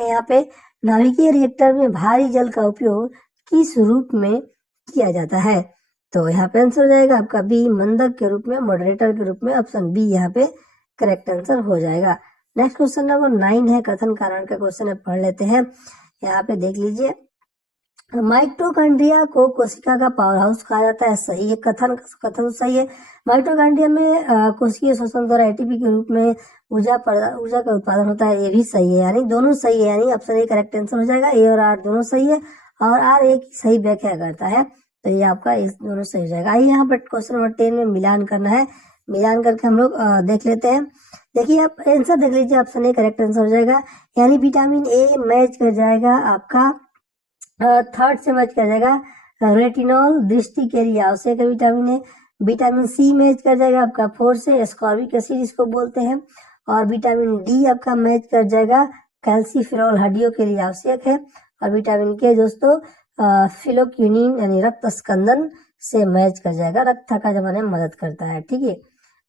देखते हैं यहाँ पे, नाभिकीय रिएक्टर में भारी जल का उपयोग किस रूप में किया जाता है? तो यहाँ पे आंसर हो जाएगा आपका बी, मंदक के रूप में, मॉडरेटर के रूप में। ऑप्शन बी यहाँ पे करेक्ट आंसर हो जाएगा। नेक्स्ट क्वेश्चन नंबर 9 है, कथन कारण का क्वेश्चन है, पढ़ लेते हैं। यहाँ पे देख लीजिए, माइटोकॉन्ड्रिया को कोशिका का पावर हाउस कहा जाता है, सही है, कथन सही है। माइटोकॉन्ड्रिया में कोशिकीय श्वसन द्वारा एटीपी के रूप में ऊर्जा का उत्पादन होता है, ये भी सही है, यानी दोनों सही है, यानी ऑप्शन ए करेक्ट आंसर हो जाएगा। ए और आर दोनों सही है और आर एक सही व्याख्या करता है, तो ये आपका इस दोनों सही हो जाएगा। आइए यहाँ पर क्वेश्चन नंबर 10 में मिलान करना है, मिलान करके हम लोग देख लेते हैं। देखिए आप आंसर देख लीजिए, ऑप्शन ए करेक्ट आंसर हो जाएगा, यानी विटामिन ए मैच कर जाएगा आपका थर्ड से मैच कर जाएगा रेटिनॉल, दृष्टि के लिए आवश्यक है vitamin A. Vitamin C match कर जाएगा आपका 4 से, एस्कॉर्बिक एसिड इसको बोलते हैं। और विटामिन डी आपका मैच कर जाएगा कैल्सीफेरॉल, हड्डियों के लिए आवश्यक है। और विटामिन के दोस्तों फिलोक्यूनिन यानी रक्त स्कंदन से मैच कर जाएगा, रक्त थका जमाने में मदद करता है। ठीक है,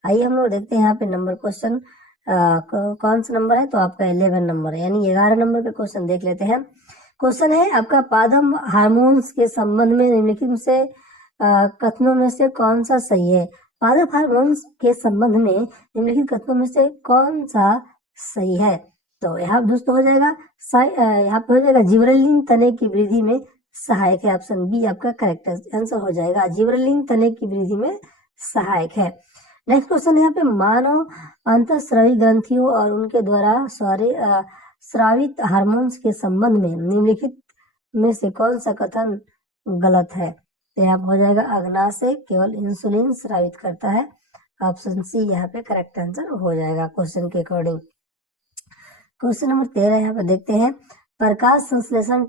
आइए हम लोग देखते हैं यहाँ पे नंबर क्वेश्चन कौन सा नंबर है, तो आपका 11 नंबर है, यानी 11 नंबर पे क्वेश्चन देख लेते हैं। क्वेश्चन है आपका, पादप हार्मोन्स के संबंध में निम्नलिखित से कथनों में से कौन सा सही है? पादप हार्मोन्स के संबंध में निम्नलिखित कथनों में से कौन सा सही है? तो यहाँ दोस्तों हो जाएगा यहाँ पे हो जाएगा जिबरेलिन तने की वृद्धि में सहायक है, ऑप्शन बी आपका करेक्ट आंसर हो जाएगा, जिबरेलिन तने की वृद्धि में सहायक है। नेक्स्ट क्वेश्चन यहाँ पे, मानव अंतःस्रावी ग्रंथियों और उनके द्वारा स्रावित हार्मोन्स के संबंध में निम्नलिखित में से कौन सा कथन गलत है? तो यहाँ हो जाएगा, अग्नाशय केवल इंसुलिन स्रावित करता है, ऑप्शन सी यहाँ पे करेक्ट आंसर हो जाएगा क्वेश्चन के अकॉर्डिंग। क्वेश्चन नंबर 13 यहाँ पे देखते हैं, प्रकाश संश्लेषण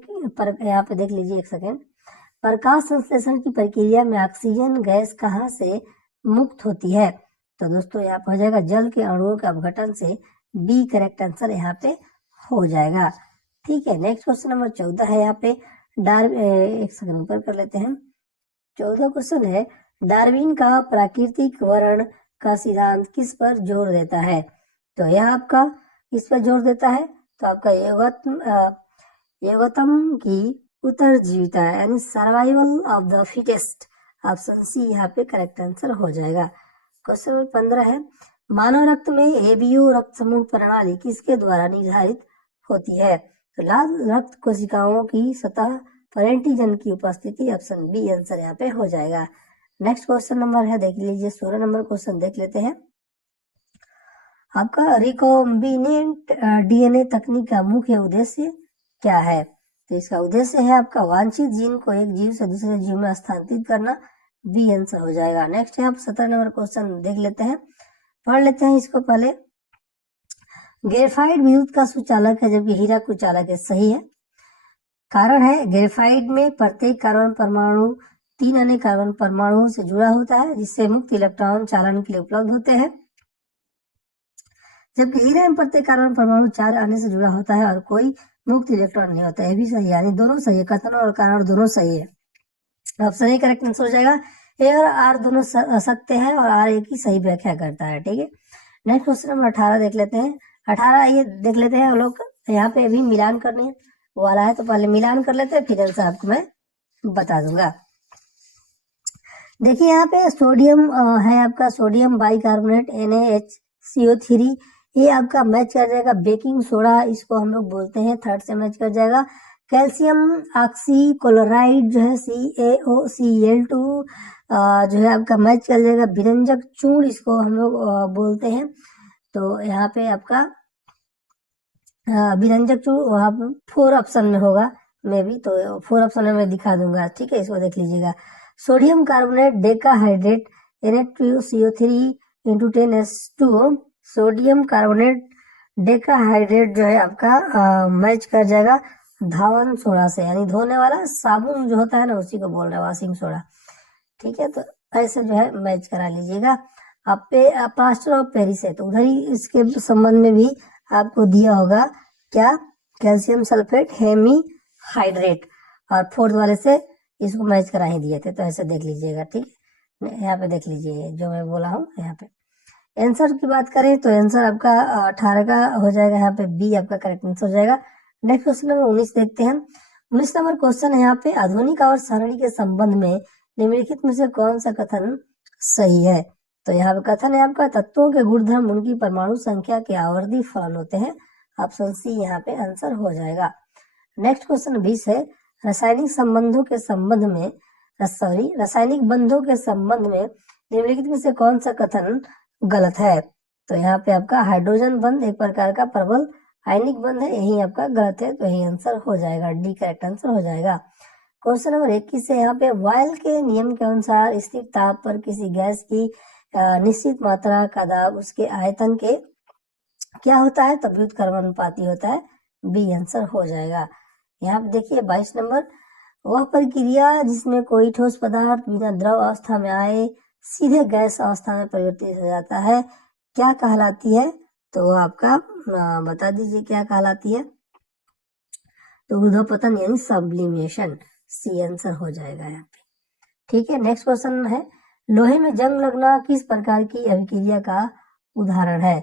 यहाँ पे देख लीजिए एक सेकेंड, प्रकाश संश्लेषण की प्रक्रिया में ऑक्सीजन गैस कहाँ से मुक्त होती है? तो दोस्तों यहाँ पे हो जाएगा, जल के अणुओं के अपघटन से, बी करेक्ट आंसर यहाँ पे हो जाएगा। ठीक है, नेक्स्ट क्वेश्चन नंबर 14 है, यहाँ पे एक सेकंड ऊपर कर लेते हैं। 14 क्वेश्चन है, डार्विन का प्राकृतिक वर्ण का सिद्धांत किस पर जोर देता है? तो यह आपका किस पर जोर देता है? तो आपका योगतम की उत्तरजीविता यानी survival of the fittest, option C यहाँ पे करेक्ट आंसर हो जाएगा। क्वेश्चन नंबर 15 है, मानव रक्त में एबीओ रक्त समूह प्रणाली किसके द्वारा निर्धारित होती है? तो लाल रक्त कोशिकाओं की सतह पर एंटीजन की उपस्थिति, ऑप्शन बी आंसर यहाँ पे हो जाएगा। नेक्स्ट क्वेश्चन नंबर है, देख लीजिए 16 नंबर क्वेश्चन देख लेते हैं। आपका रिकॉम्बिनेंट डीएनए तकनीक का मुख्य उद्देश्य क्या है? तो इसका उद्देश्य है आपका वांछित जीन को एक जीव से दूसरे जीव में स्थानांतरित करना, बी आंसर हो जाएगा। नेक्स्ट है आप 17 नंबर क्वेश्चन देख लेते हैं, पढ़ लेते हैं इसको पहले। ग्रेफाइट विद्युत का सुचालक है जबकि हीरा कुचालक है, सही है। कारण है, ग्रेफाइट में प्रत्येक कार्बन परमाणु 3 अन्य कार्बन परमाणुओं से जुड़ा होता है जिससे मुक्त इलेक्ट्रॉन चालन के लिए उपलब्ध होते हैं, जबकि हीरा में प्रत्येक कार्बन परमाणु 4 अन्य से जुड़ा होता है और कोई मुक्त इलेक्ट्रॉन नहीं होता है, भी सही है, यानी दोनों सही है, कथन और कारण दोनों सही है, ऑप्शन ए करेक्ट आंसर हो जाएगा। ए और आर दोनों सत्य है और आर एक ही सही व्याख्या करता है। ठीक है, नेक्स्ट क्वेश्चन नंबर 18 देख लेते हैं। 18 ये देख लेते हैं हम लोग, यहाँ पे अभी मिलान करने वाला है, तो पहले मिलान कर लेते हैं, फिर आंसर आपको मैं बता दूंगा। देखिए यहाँ पे सोडियम है आपका, सोडियम बाइकार्बोनेट NaHCO3, ये आपका मैच कर जाएगा बेकिंग सोडा, इसको हम लोग बोलते हैं, थर्ड से मैच कर जाएगा। कैल्शियम ऑक्सी क्लोराइड जो है CaOCl2 जो है आपका मैच कर जाएगा विरंजक चूर्ण, इसको हम लोग बोलते हैं। तो यहाँ पे आपका विरंजक चूर्ण वहाँ 4 ऑप्शन में होगा मे भी, तो 4 ऑप्शन में मैं दिखा दूंगा। ठीक है, इसको देख लीजिएगा। Sodium carbonate decahydrate Na2CO3 × 10H2, sodium carbonate decahydrate जो है आपका मैच कर जाएगा धावन सोडा से, यानी धोने वाला साबुन जो होता है ना, उसी को बोल रहा है, वॉशिंग सोडा। ठीक है, तो ऐसे जो है मैच करा लीजिएगा। आप प्लास्टर ऑफ पेरिस है, तो उधर ही इसके संबंध में भी आपको दिया होगा क्या, कैल्शियम सल्फेट हेमीहाइड्रेट, और 4th वाले से इसको मैच करा ही दिए थे, तो ऐसे देख लीजिएगा। ठीक है, यहाँ पे देख लीजिए जो मैं बोला हूँ। यहाँ पे आंसर की बात करें तो आंसर आपका 18 का हो जाएगा, यहाँ पे बी आपका करेक्ट आंसर हो जाएगा। नेक्स्ट क्वेश्चन नंबर 19 देखते हैं। 19 नंबर क्वेश्चन है यहाँ पे, आधुनिक और सरणी के संबंध में निम्नलिखित में से कौन सा कथन सही है। तो यहाँ पे कथन है आपका, तत्वों के गुणधर्म उनकी परमाणु संख्या के आवर्ती फलन होते हैं। ऑप्शन सी यहाँ पे आंसर हो जाएगा। नेक्स्ट क्वेश्चन 20 है, रासायनिक संबंधों के संबंध में रासायनिक बंधों के संबंध में निम्नलिखित में से कौन सा कथन गलत है। तो यहाँ पे आपका हाइड्रोजन बंध एक प्रकार का प्रबल आयनिक बंध है, यही आपका गलत है, तो यही आंसर हो जाएगा, डी करेक्ट आंसर हो जाएगा। क्वेश्चन नंबर 21 है यहाँ पे, वायल के नियम के अनुसार स्थिर ताप पर किसी गैस की निश्चित मात्रा का दाब उसके आयतन के क्या होता है, तो व्युत्क्रमानुपाती होता है, बी आंसर हो जाएगा। यहाँ पे देखिए 22 नंबर, वह प्रक्रिया जिसमें कोई ठोस पदार्थ बिना द्रव अवस्था में आए सीधे गैस अवस्था में परिवर्तित हो जाता है, क्या कहलाती है। तो वो आपका बता दीजिए क्या कहलाती है। तो ऊर्ध्वपतन यानी सब्लिमेशन, सी आंसर हो जाएगा यहाँ पे। ठीक है, नेक्स्ट क्वेश्चन है, लोहे में जंग लगना किस प्रकार की अभिक्रिया का उदाहरण है।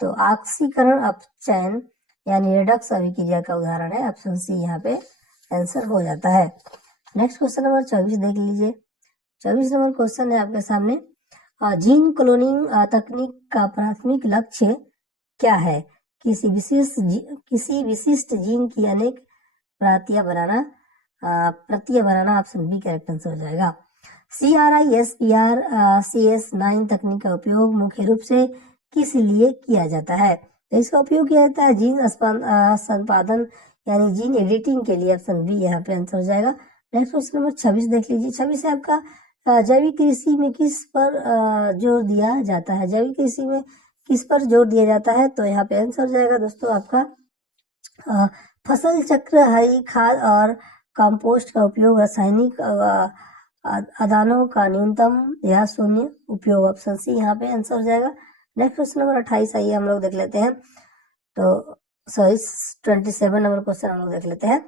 तो ऑक्सीकरण अपचयन यानी रिडक्स अभिक्रिया का उदाहरण है, ऑप्शन सी यहाँ पे आंसर हो जाता है। नेक्स्ट क्वेश्चन नंबर 24 देख लीजिए। 24 नंबर क्वेश्चन है आपके सामने, जीन क्लोनिंग तकनीक का प्राथमिक लक्ष्य क्या है। किसी विशिष्ट जीन की अनेक प्रतियां बनाना, ऑप्शन बी करेक्ट आंसर हो जाएगा। CRISPR-Cas9 तकनीक का उपयोग मुख्य रूप से किस लिए किया जाता है। तो इसका उपयोग किया जाता है जीन संपादन यानी जीन एडिटिंग के लिए, ऑप्शन बी यहाँ पे आंसर हो जाएगा। नेक्स्ट क्वेश्चन नंबर 26 देख लीजिए। 26 है आपका, जैविक कृषि में किस पर जोर दिया जाता है। जैविक कृषि में किस पर जोर दिया जाता है, तो यहाँ पे आंसर हो जाएगा दोस्तों आपका फसल चक्र, हरी खाद और कंपोस्ट का उपयोग, रासायनिक आदानों का न्यूनतम या शून्य उपयोग, ऑप्शन सी यहाँ पे आंसर हो जाएगा। नेक्स्ट क्वेश्चन नंबर 28 आइए हम लोग देख लेते हैं। तो 27 नंबर क्वेश्चन हम लोग देख लेते हैं।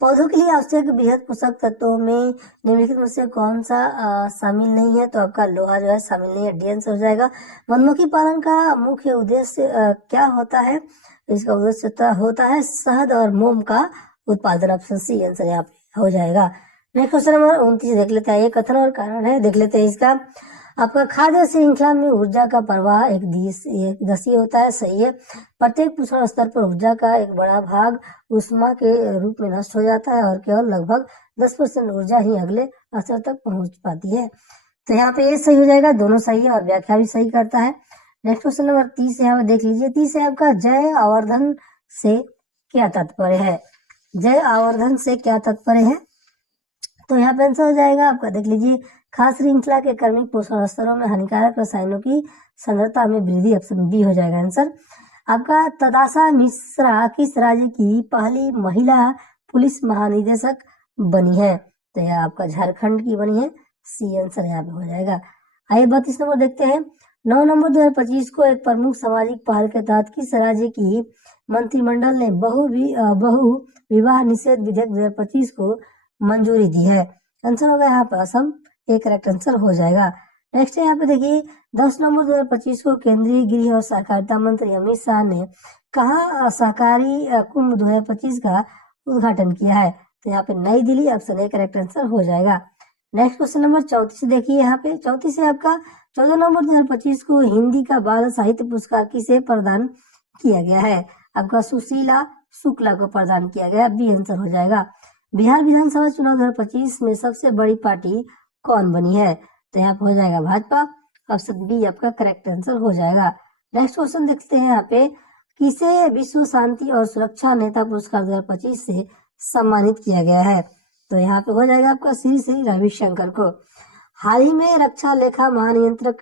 पौधों के लिए आवश्यक बृहद पोषक तत्वों में निम्नलिखित में से कौन सा शामिल नहीं है। तो आपका लोहा जो है शामिल नहीं है, डी आंसर हो जाएगा। मधुमक्खी पालन का मुख्य उद्देश्य क्या होता है। इसका उद्देश्य होता है शहद और मोम का उत्पादन, ऑप्शन सी आंसर यहाँ पे हो जाएगा। नेक्स्ट क्वेश्चन नंबर 29 देख लेते हैं। ये कथन और कारण है, देख लेते हैं इसका। आपका खाद्य श्रृंखला में ऊर्जा का प्रवाह एक दिशीय होता है, सही है। प्रत्येक पोषण स्तर पर ऊर्जा का एक बड़ा भाग ऊष्मा के रूप में नष्ट हो जाता है और केवल लगभग 10% ऊर्जा ही अगले स्तर तक पहुंच पाती है। तो यहाँ पे ये सही हो जाएगा, दोनों सही है और व्याख्या भी सही करता है। नेक्स्ट क्वेश्चन नंबर 30 यहाँ पे देख लीजिए। 30 है आपका, जय आवर्धन से क्या तात्पर्य है। जय आवर्धन से क्या तात्पर्य है, तो यहाँ पे आंसर हो जाएगा आपका, देख लीजिए, खास श्रृंखला के क्रमिक पोषण स्तरों में हानिकारक रसायनों की सांद्रता में वृद्धि, ऑप्शन बी हो जाएगा आंसर आपका। तदाशा मिश्रा किस राज्य की पहली महिला पुलिस महानिदेशक बनी है। तो यह आपका झारखंड की बनी है, सी आंसर यहाँ पे हो जाएगा। आइए 32 नंबर देखते हैं। 9 नवंबर 2025 को एक प्रमुख सामाजिक पहल के तहत किस राज्य की मंत्रिमंडल ने बहु विवाह निषेध विधेयक 2025 को मंजूरी दी है। आंसर होगा यहाँ पर असम, एक करेक्ट आंसर हो जाएगा। नेक्स्ट है यहाँ पे देखिए, 10 नवंबर 2025 को केंद्रीय गृह और सहकारिता मंत्री अमित शाह ने कहाँ सहकारी कुंभ 2025 का उद्घाटन किया है। तो यहाँ पे नई Delhi, option A correct answer हो जाएगा। नेक्स्ट क्वेश्चन नंबर 34 देखिए यहाँ पे। 34 है आपका, 14 नवंबर 2025 को हिंदी का बाल साहित्य पुरस्कार किसे प्रदान किया गया है। आपका सुशीला शुक्ला को प्रदान किया गया, बी आंसर हो जाएगा। बिहार विधानसभा चुनाव 2025 में सबसे बड़ी पार्टी कौन बनी है। तो यहाँ पे हो जाएगा भाजपा, ऑप्शन बी आपका करेक्ट आंसर हो जाएगा। नेक्स्ट क्वेश्चन देखते हैं यहाँ पे, किसे विश्व शांति और सुरक्षा नेता पुरस्कार 2025 से सम्मानित किया गया है। तो यहाँ पे हो जाएगा आपका श्री श्री रविशंकर को। हाल ही में रक्षा लेखा महानियंत्रक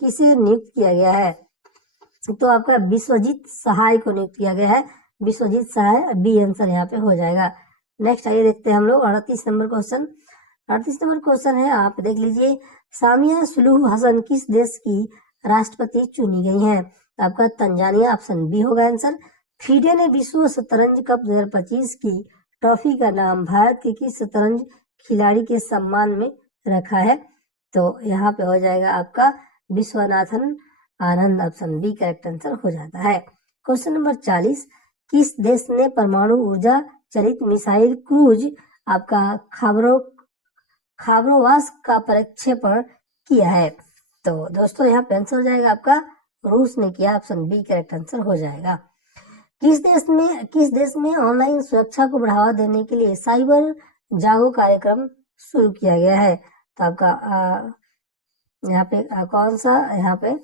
किसे नियुक्त किया गया है। तो आपका विश्वजीत सहाय को नियुक्त किया गया है, विश्वजीत सहाय, बी आंसर यहाँ पे हो जाएगा। नेक्स्ट आइए देखते हैं हम लोग 38 नंबर क्वेश्चन। 38 नंबर क्वेश्चन है, आप देख लीजिए, सामिया सुलूहु हसन किस देश की राष्ट्रपति चुनी गई है। तो आपका तंजानिया, ऑप्शन बी होगा आंसर। फीडे ने विश्व शतरंज कप 2025 की ट्रॉफी का नाम भारत के किस शतरंज खिलाड़ी के सम्मान में रखा है। तो यहाँ पे हो जाएगा आपका Viswanathan Anand, option B correct answer हो जाता है। क्वेश्चन नंबर 40, किस देश ने परमाणु ऊर्जा चलित मिसाइल क्रूज आपका खाबरोवास का प्रक्षेपण किया है? तो दोस्तों यहाँ पे आंसर हो जाएगा आपका रूस ने किया, ऑप्शन बी करेक्ट आंसर हो जाएगा। किस देश में ऑनलाइन सुरक्षा को बढ़ावा देने के लिए साइबर जागो कार्यक्रम शुरू किया गया है? तो आपका यहाँ पे कौन सा यहाँ पे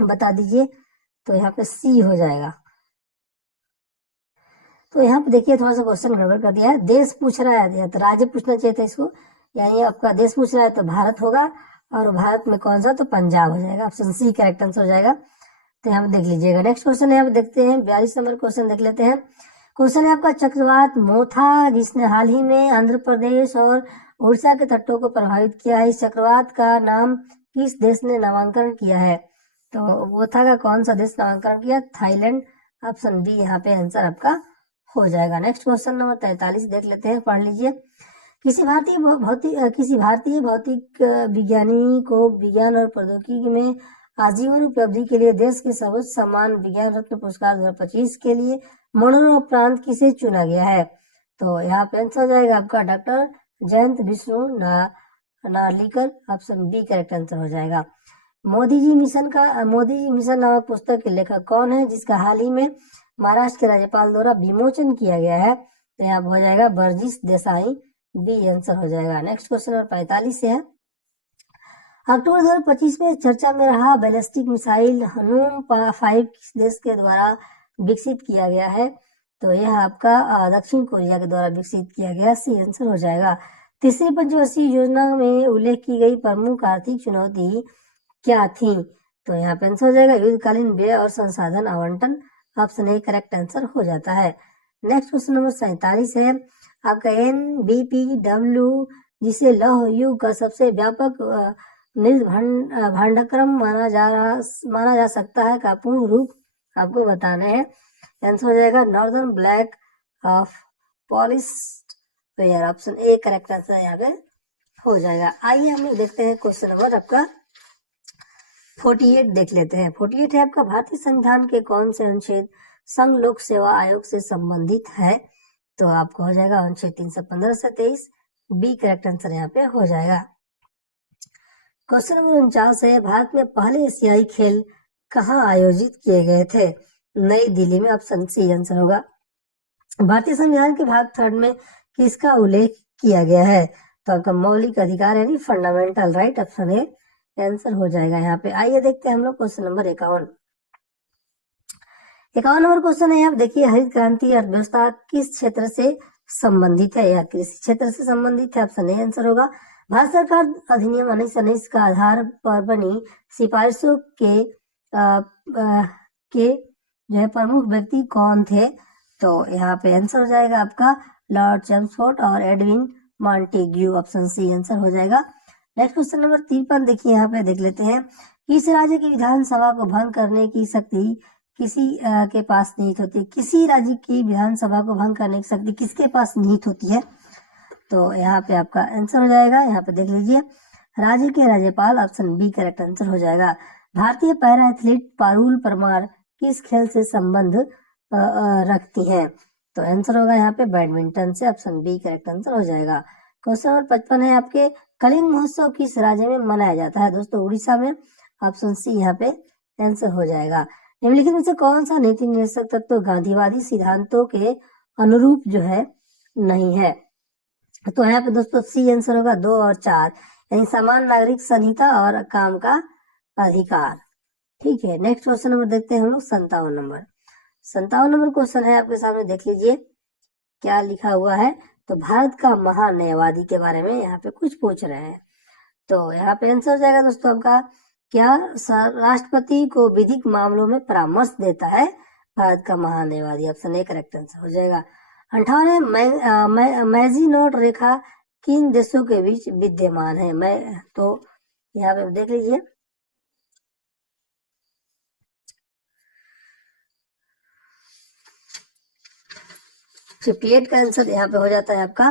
बता दीजिए। तो यहाँ पे सी हो जाएगा। तो यहाँ पे देखिए थोड़ा सा क्वेश्चन गड़बड़ कर दिया है, देश पूछ रहा है तो राज्य पूछना चाहिए था इसको, यानी आपका देश पूछ रहा है तो भारत होगा, और भारत में कौन सा, तो पंजाब हो जाएगा, ऑप्शन सी करेक्ट आंसर हो जाएगा। तो यहाँ पे देख लीजिएगा। नेक्स्ट क्वेश्चन है, आप देखते हैं 42 नंबर क्वेश्चन देख लेते हैं। क्वेश्चन है आपका चक्रवात मोथा जिसने हाल ही में आंध्र प्रदेश और उड़ीसा के तटों को प्रभावित किया है, इस चक्रवात का नाम किस देश ने नामांकन किया है? तो मोथा का कौन सा देश नामांकन किया? थाईलैंड, ऑप्शन बी यहाँ पे आंसर आपका हो जाएगा। नेक्स्ट क्वेश्चन नंबर 43 देख लेते हैं, पढ़ लीजिए। किसी भारतीय भौतिक विज्ञानी को विज्ञान और प्रौद्योगिकी में आजीवन उपलब्धि के लिए देश के सर्वोच्च सम्मान विज्ञान रत्न पुरस्कार 2025 के लिए मरणोपरांत किसे चुना गया है? तो यहाँ पे आंसर हो जाएगा आपका doctor Jayant Vishnu Narlikar, option B correct answer हो जाएगा। मोदी जी मिशन नामक पुस्तक के लेखक कौन है जिसका हाल ही में महाराष्ट्र के राज्यपाल द्वारा विमोचन किया गया है? तो यहाँ हो जाएगा बर्जिस देसाई, बी आंसर हो जाएगा। नेक्स्ट क्वेश्चन नंबर 45 से है, अक्टूबर 2025 में चर्चा में रहा बैलिस्टिक मिसाइल हनूम 5 किस देश के द्वारा विकसित किया गया है? तो यह आपका दक्षिण कोरिया के द्वारा विकसित किया गया, सी आंसर हो जाएगा। तीसरी पंचवर्षीय योजना में उल्लेख की गई प्रमुख आर्थिक चुनौती क्या थी? तो यहाँ पे आंसर हो जाएगा युद्धकालीन व्यय और संसाधन आवंटन, ऑप्शन ए करेक्ट आंसर हो जाता है। नेक्स्ट क्वेश्चन नंबर 47 है, आपका NBPW जिसे लौह युग का सबसे व्यापक भांडाक्रम माना जा सकता है का पूर्ण रूप आपको बताना है। आंसर हो जाएगा नॉर्दर्न ब्लैक ऑफ पॉलिश, तो यार ऑप्शन ए करेक्ट आंसर यहाँ पे हो जाएगा। आइए हम लोग देखते हैं क्वेश्चन नंबर आपका 48 देख लेते हैं। 48 है आपका भारतीय संविधान के कौन से अनुच्छेद संघ लोक सेवा आयोग से संबंधित है? तो आपको हो जाएगा अनुच्छेद 315 से 23, बी करेक्ट आंसर यहाँ पे हो जाएगा। क्वेश्चन नंबर 49 है, भारत में पहले एशियाई खेल कहाँ आयोजित किए गए थे? नई दिल्ली में, ऑप्शन सी आंसर होगा। भारतीय संविधान के भाग 3 में किसका उल्लेख किया गया है? तो आपका मौलिक अधिकार यानी fundamental right, option A answer हो जाएगा यहाँ पे। आइए देखते हैं हम लोग क्वेश्चन नंबर 51 नंबर क्वेश्चन है। आप देखिए हरित क्रांति अर्थव्यवस्था किस क्षेत्र से संबंधित है? या कृषि क्षेत्र से संबंधित है, ऑप्शन ए आंसर होगा। भारत सरकार अधिनियम 1919 का आधार पर बनी सिफारिशों के जो है प्रमुख व्यक्ति कौन थे? तो यहाँ पे आंसर हो जाएगा आपका लॉर्ड चेम्सफोर्ड और Edwin Montagu, option C answer हो जाएगा। नेक्स्ट क्वेश्चन नंबर 53 देखिए, यहाँ पे देख लेते हैं, किस राज्य की विधानसभा को भंग करने की शक्ति किसी के पास निहित होती है? किसी राज्य की विधानसभा को भंग करने की शक्ति किसके पास निहित होती है? तो यहाँ पे आपका आंसर हो जाएगा, यहाँ पे देख लीजिए राज्य के राज्यपाल, ऑप्शन बी करेक्ट आंसर हो जाएगा। भारतीय पैरा एथलीट पारुल परमार किस खेल से संबंध रखती हैं? तो आंसर होगा यहाँ पे बैडमिंटन से, ऑप्शन बी करेक्ट आंसर हो जाएगा। क्वेश्चन नंबर 55 है आपके, कलिंग महोत्सव किस राज्य में मनाया जाता है? दोस्तों उड़ीसा में, ऑप्शन सी यहाँ पे आंसर हो जाएगा। निम्नलिखित में से कौन सा नीति निर्देशक तत्व गांधीवादी सिद्धांतों के अनुरूप जो है नहीं है? तो यहाँ पे दोस्तों सी आंसर होगा 2 और 4, यानी समान नागरिक संहिता और काम का अधिकार। ठीक है, नेक्स्ट क्वेश्चन नंबर देखते हैं हम लोग 57 नंबर। 57 नंबर क्वेश्चन है आपके सामने, देख लीजिए क्या लिखा हुआ है। तो भारत का महान न्यायवादी के बारे में यहाँ पे कुछ पूछ रहे हैं। तो यहाँ पे आंसर हो जाएगा दोस्तों आपका, क्या राष्ट्रपति को विधिक मामलों में परामर्श देता है भारत का महान न्यायवादी? ऑप्शन ए करेक्ट आंसर हो जाएगा। 58 मैजिनोट रेखा किन देशों के बीच विद्यमान है? तो यहाँ पे देख लीजिए, का आंसर यहाँ पे हो जाता है आपका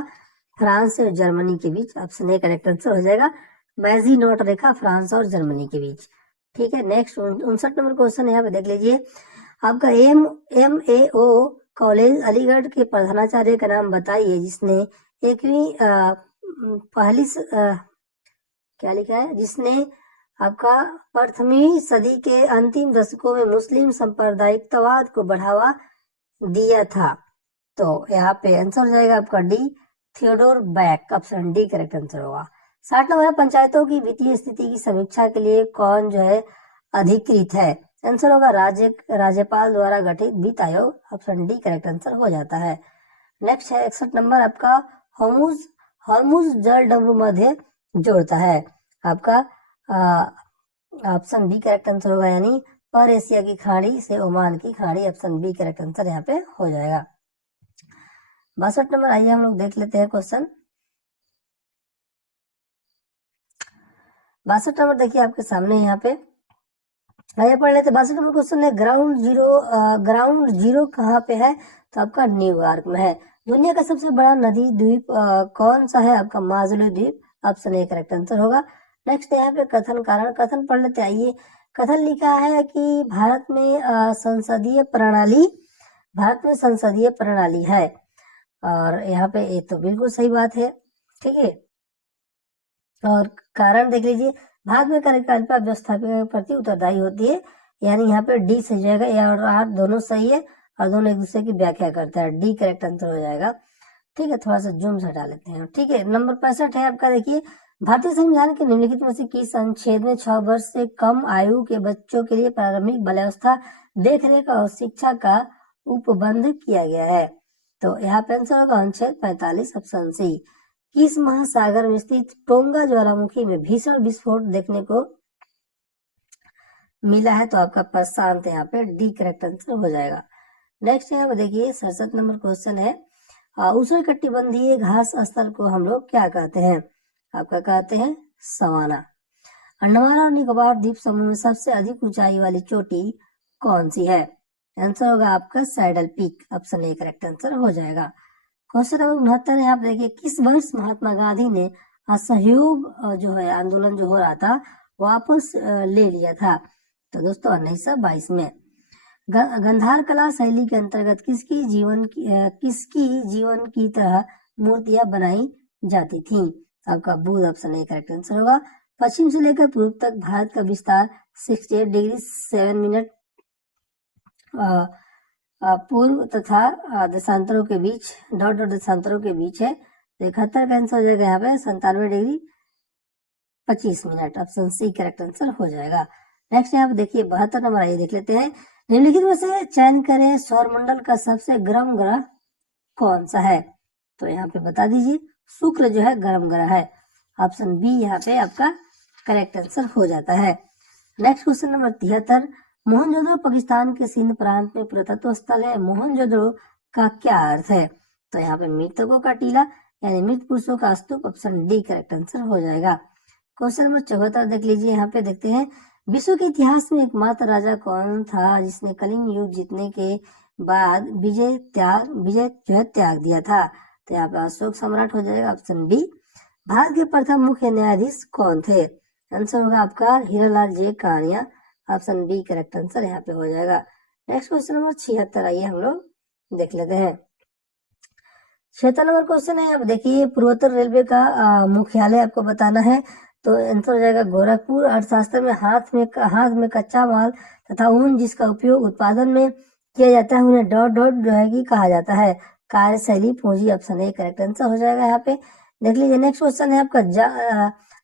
फ्रांस और जर्मनी के बीच, ऑप्शन ए करेक्ट आंसर हो जाएगा। मैजिनोट रेखा फ्रांस और जर्मनी के बीच। ठीक है, नेक्स्ट 59 नंबर क्वेश्चन यहाँ पे देख लीजिए, आपका MAO कॉलेज अलीगढ़ के प्रधानाचार्य का नाम बताइए जिसने एकवीं क्या लिखा है, जिसने आपका 8वीं सदी के अंतिम दशकों में मुस्लिम सांप्रदायिकतावाद को बढ़ावा दिया था। तो यहाँ पे आंसर हो जाएगा आपका D, Theodore back, option D correct answer होगा। 60 नंबर है, पंचायतों की वित्तीय स्थिति की समीक्षा के लिए कौन जो है अधिकृत है? आंसर होगा राज्यपाल द्वारा गठित वित्त आयोग, ऑप्शन डी करेक्ट आंसर हो जाता है। नेक्स्ट है 61 नंबर आपका, हॉर्मुज जल डमरू मध्य जोड़ता है, आपका ऑप्शन बी करेक्ट आंसर होगा, यानी पर एशिया की खाड़ी से ओमान की खाड़ी, ऑप्शन बी करेक्ट आंसर यहाँ पे हो जाएगा। 62 नंबर आइए हम लोग देख लेते हैं क्वेश्चन। 62 नंबर देखिए आपके सामने यहाँ पे, आइए पढ़ लेते हैं। 62 नंबर क्वेश्चन है, ग्राउंड जीरो कहाँ पे है? तो आपका न्यूयॉर्क में है। दुनिया का सबसे बड़ा नदी द्वीप कौन सा है? आपका माजुली द्वीप, ऑप्शन ए करेक्ट आंसर होगा। नेक्स्ट यहाँ पे कथन कारण, कथन पढ़ लेते आइए। कथन लिखा है कि भारत में संसदीय प्रणाली है, और यहाँ पे ये तो बिल्कुल सही बात है, ठीक है। और कारण देख लीजिए, भारत में कार्यपालिका व्यवस्था के प्रति उत्तरदायी होती है, यानी यहाँ पे डी सही जाएगा, या और आर दोनों सही है और दोनों एक दूसरे की व्याख्या करते हैं, डी करेक्ट आंसर हो जाएगा। ठीक है, थोड़ा सा जूम से हटा लेते हैं। ठीक है, नंबर 65 है आपका, देखिए भारतीय संविधान के निम्नलिखित में से किस अनुच्छेद में 6 वर्ष से कम आयु के बच्चों के लिए प्रारंभिक बाल्यावस्था देखरेख और शिक्षा का उपबंध किया गया है? तो यहाँ पे आंसर होगा अनुच्छेद 45, ऑप्शन सी। किस महासागर में स्थित टोंगा ज्वालामुखी में भीषण विस्फोट देखने को मिला है? तो आपका प्रशांत यहाँ पे डी करेक्ट आंसर हो जाएगा। नेक्स्ट यहाँ पे देखिए 67 नंबर क्वेश्चन है, उष्णकटिबंधीय घास स्थल को हम लोग क्या कहते हैं? आपका कहते हैं सवाना। अंडमान और निकोबार द्वीप समूह में सबसे अधिक ऊंचाई वाली चोटी कौन सी है? आंसर होगा आपका saddle peak, option A correct answer हो जाएगा। क्वेश्चन नंबर 69 है, आप देखिए किस वर्ष महात्मा गांधी ने असहयोग जो है आंदोलन जो हो रहा था वापस ले लिया था? तो दोस्तों 1922 में। गंधार कला शैली के अंतर्गत किसकी जीवन की तरह मूर्तियां बनाई जाती थी? आपका बुध, ऑप्शन ए करेक्ट आंसर होगा। पश्चिम से लेकर पूर्व तक भारत का विस्तार 68 डिग्री 7 मिनट पूर्व तथा देशांतरों के बीच देशांतरों के बीच है। 71 का आंसर हो जाएगा यहाँ पे 97 degree 25 minute, option C correct answer हो जाएगा। नेक्स्ट यहाँ पे देखिए 72 नंबर आइए देख लेते हैं। निम्नलिखित में से चयन करें सौरमंडल का सबसे गर्म ग्रह कौन सा है? तो यहाँ पे बता दीजिए, शुक्र जो है गर्म ग्रह है, ऑप्शन बी यहाँ पे आपका करेक्ट आंसर हो जाता है। Next question number 73, Mohenjodaro Pakistan के सिंध प्रांत में पुरातत्व स्थल है, मोहनजोदड़ो का क्या अर्थ है? तो यहाँ पे मृतकों का टीला यानी मृत पुरुषों का स्तूप, ऑप्शन डी करेक्ट आंसर हो जाएगा। क्वेश्चन नंबर 74 देख लीजिए, यहाँ पे देखते हैं विश्व के इतिहास में एकमात्र राजा कौन था जिसने कलिंग युद्ध जीतने के बाद विजय जो है त्याग दिया था? तो यहाँ पे अशोक सम्राट हो जाएगा, ऑप्शन बी। भारत के प्रथम मुख्य न्यायाधीश कौन थे? आंसर होगा आपका Hiralal J Kania, option B correct answer यहाँ पे हो जाएगा। नेक्स्ट क्वेश्चन नंबर 76 आइए हम लोग देख लेते हैं। 76 नंबर क्वेश्चन है, अब देखिए पूर्वोत्तर रेलवे का मुख्यालय आपको बताना है, तो आंसर हो जाएगा गोरखपुर। अर्थशास्त्र में हाथ में कच्चा माल तथा ऊन जिसका उपयोग उत्पादन में किया जाता है उन्हें डॉट डॉट जो है कि कहा जाता है कार्यशैली पूंजी, ऑप्शन ए करेक्ट आंसर हो जाएगा यहाँ पे। देख लीजिए नेक्स्ट क्वेश्चन है आपका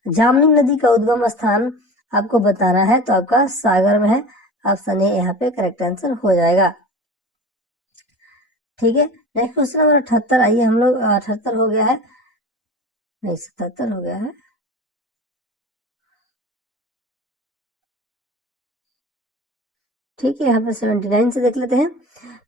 जामनी नदी का उद्गम स्थान आपको बताना है, तो आपका सागर में है, ऑप्शन ए यहाँ पे करेक्ट आंसर हो जाएगा। ठीक है, नेक्स्ट क्वेश्चन नंबर 78 आइए हम लोग 78 हो गया है, नहीं 77 हो गया है। ठीक है, यहाँ पे 79 से देख लेते हैं।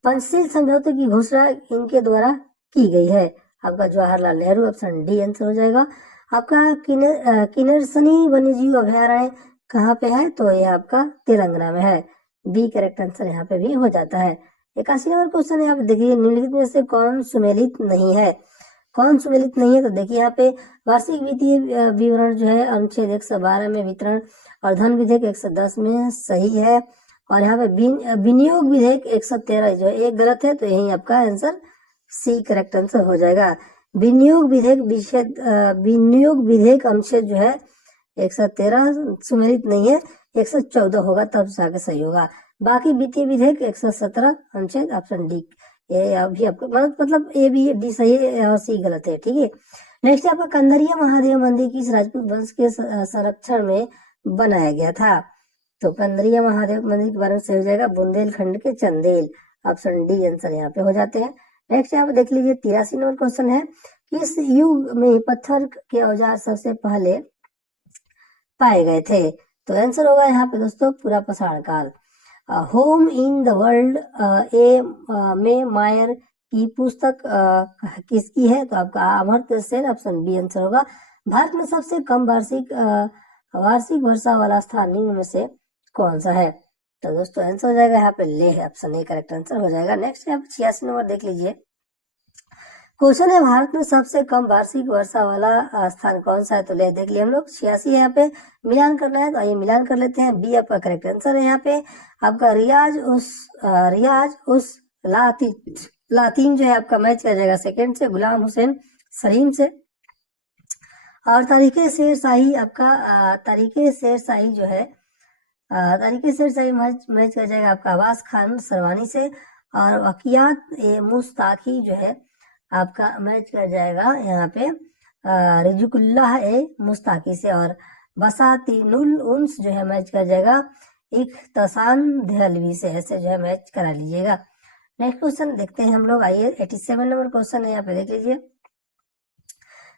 पंचशील समझौते की घोषणा इनके द्वारा की गई है? आपका Jawaharlal Nehru, option D answer हो जाएगा। आपका किन्नरसनी वन्यजीव अभयारण्य कहाँ पे है? तो ये आपका तेलंगाना में है, बी करेक्ट आंसर यहाँ पे भी हो जाता है। 81 नंबर क्वेश्चन है, आप देखिए निम्नलिखित में से कौन सुमेलित नहीं है? कौन सुमेलित नहीं है? तो देखिए यहाँ पे वार्षिक वित्तीय विवरण जो है अनुच्छेद 112 में वितरण और धन विधेयक 110 में सही है, और यहाँ पे विनियोग विधेयक 113 जो है एक गलत है, तो यही आपका आंसर सी करेक्ट आंसर हो जाएगा। विनियोग विधेयक अनुच्छेद जो है 113 सुमेलित नहीं है, 114 होगा, तब जाके सही होगा। बाकी वित्तीय विधेयक 117 अनुच्छेद ऑप्शन डी, ये अभी आपको मतलब ए बी डी सही है और सी गलत है, ठीक है। नेक्स्ट आपका कंदरिया महादेव मंदिर किस राजपूत वंश के संरक्षण में बनाया गया था? तो कंदरिया महादेव मंदिर के बारे में सही हो जाएगा बुंदेलखंड के चंदेल, ऑप्शन डी आंसर यहाँ पे हो जाते हैं। नेक्स्ट यहाँ पे देख लीजिए 83 नंबर क्वेश्चन है, किस युग में पत्थर के औजार सबसे पहले पाए गए थे? तो आंसर होगा यहाँ पे दोस्तों पूरा पाषाण काल। होम इन द वर्ल्ड में मायर की पुस्तक किसकी है? तो आपका Amartya Sen, option B answer होगा। भारत में सबसे कम वार्षिक वर्षा वाला स्थान निम्न में से कौन सा है? तो दोस्तों आंसर हो जाएगा यहाँ पे Leh, option A correct answer हो जाएगा। नेक्स्ट यहाँ पे 86 नंबर देख लीजिए, क्वेश्चन है भारत में सबसे कम वार्षिक वर्षा वाला स्थान कौन सा है? तो ले देख लिया हम लोग 86 यहाँ पे मिलान करना है, तो आइए मिलान कर लेते हैं। बी आपका करेक्ट आंसर है यहाँ पे आपका रियाज उस लातीन जो है आपका मैच कर जाएगा सेकंड से, गुलाम हुसैन सलीम से। और तरीके शेर शाही जो है तरीके शेर शाही मैच कर जाएगा आपका अब्बास खान सरवानी से। और वकियात मुस्ताकी जो है आपका मैच कर जाएगा यहाँ पे रिजुकुल्लाह मुस्ताकी से। और बसातिनुल उन्स जो है मैच कर जाएगा इख्तसान देहलवी से, ऐसे जो है मैच करा लीजिएगा। नेक्स्ट क्वेश्चन देखते हैं हम लोग, आइए 87 नंबर क्वेश्चन है, यहाँ पे देख लीजिए।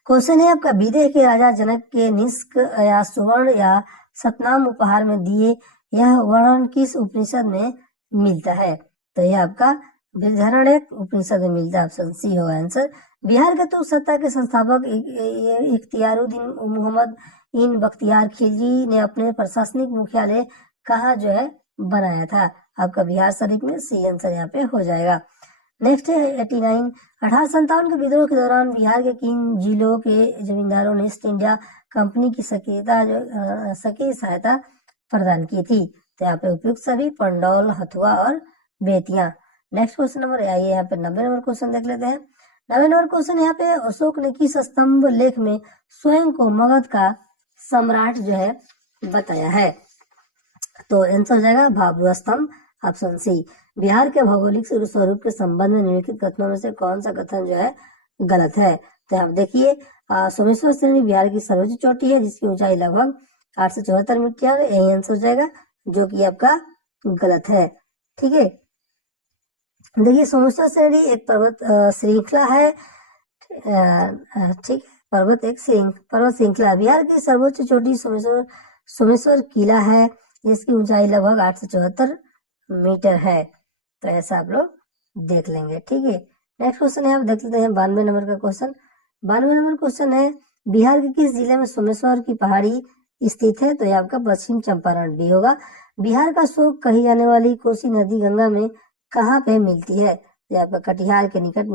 क्वेश्चन है आपका विदेह के राजा जनक के निष्क या सुवर्ण या सतनाम उपहार में दिए यह वर्णन किस उपनिषद में मिलता है? तो यह आपका बृहदारण्यक उपनिषद में मिलता है, ऑप्शन सी होगा आंसर। बिहार के तुर्क सत्ता के संस्थापक इख्तियारुद्दीन मोहम्मद इन बख्तियार खिलजी ने अपने प्रशासनिक मुख्यालय कहाँ जो है बनाया था? आपका बिहार शरीफ में, सी आंसर यहाँ पे हो जाएगा। नेक्स्ट है 89, 1857 के विद्रोह के दौरान बिहार के किन जिलों के जमींदारों ने ईस्ट इंडिया कंपनी की सहायता प्रदान की थी? तो यहाँ पे उपयुक्त सभी पंडौल, हथुआ और बेतिया। नेक्स्ट क्वेश्चन नंबर आइए यहाँ पे 90 नंबर क्वेश्चन देख लेते हैं। 90 नंबर क्वेश्चन यहाँ पे अशोक ने किस स्तंभ लेख में स्वयं को मगध का सम्राट जो है बताया है? तो आंसर हो जाएगा भाभु स्तंभ, ऑप्शन सी। बिहार के भौगोलिक स्वरूप के संबंध में निम्नलिखित कथनों में से कौन सा कथन जो है गलत है? तो आप देखिए सोमेश्वर श्रेणी बिहार की सर्वोच्च चोटी है जिसकी ऊंचाई लगभग 874 मीटर है, यही आंसर हो जाएगा, जो कि आपका गलत है, ठीक है। देखिए सोमेश्वर श्रेणी एक पर्वत श्रृंखला है, ठीक, पर्वत श्रृंखला। बिहार की सर्वोच्च चोटी सोमेश्वर किला है जिसकी ऊंचाई लगभग 874 मीटर है, तो ऐसा आप लोग देख लेंगे, ठीक है। नेक्स्ट क्वेश्चन है, आप देख लेते हैं 92 नंबर का क्वेश्चन। 92 नंबर क्वेश्चन है, बिहार के किस जिले में सोमेश्वर की पहाड़ी स्थित है? तो ये आपका पश्चिम चंपारण भी होगा। बिहार का शोक कही जाने वाली कोसी नदी गंगा में कहाँ पे मिलती है? तो आपका कटिहार के निकट